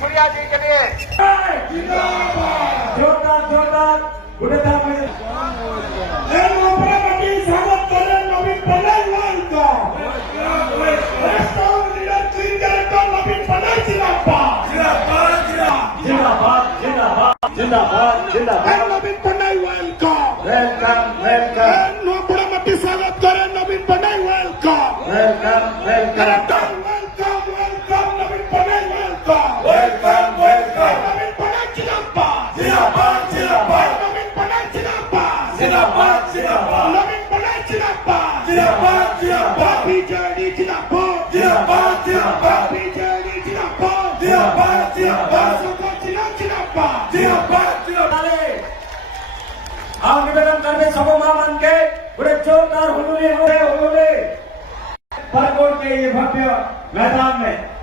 सूर्या जी के लिए जोरदार जोरदार स्वागत करें नवीन पटनायक का नवीन पटनायक जिंदाबाद जिंदाबाद जिंदाबाद जिंदाबाद जिंदाबाद Naveen Patnaik welcome welcome welcome नोपड़ामटी स्वागत करें Naveen Patnaik welcome welcome welcome welcome welcome Naveen Patnaik welcome welcome welcome Naveen Patnaik जिंदाबाद जिंदाबाद जिंदाबाद नवीन पटनायक जिंदाबाद जिंदाबाद जिंदाबाद नवीन पटनायक जिंदाबाद जिंदाबाद जिंदाबाद बीजेडी जिंदाबाद जिंदाबाद जिंदाबाद बीजेडी जिंदाबाद जिंदाबाद जिंदाबाद जिंदाबाद जिंदाबाद जिंदाबाद आप निवेदन करने सबों मान के बड़े जोरदार हुलूले भरपूर के ये भव्य मैदान में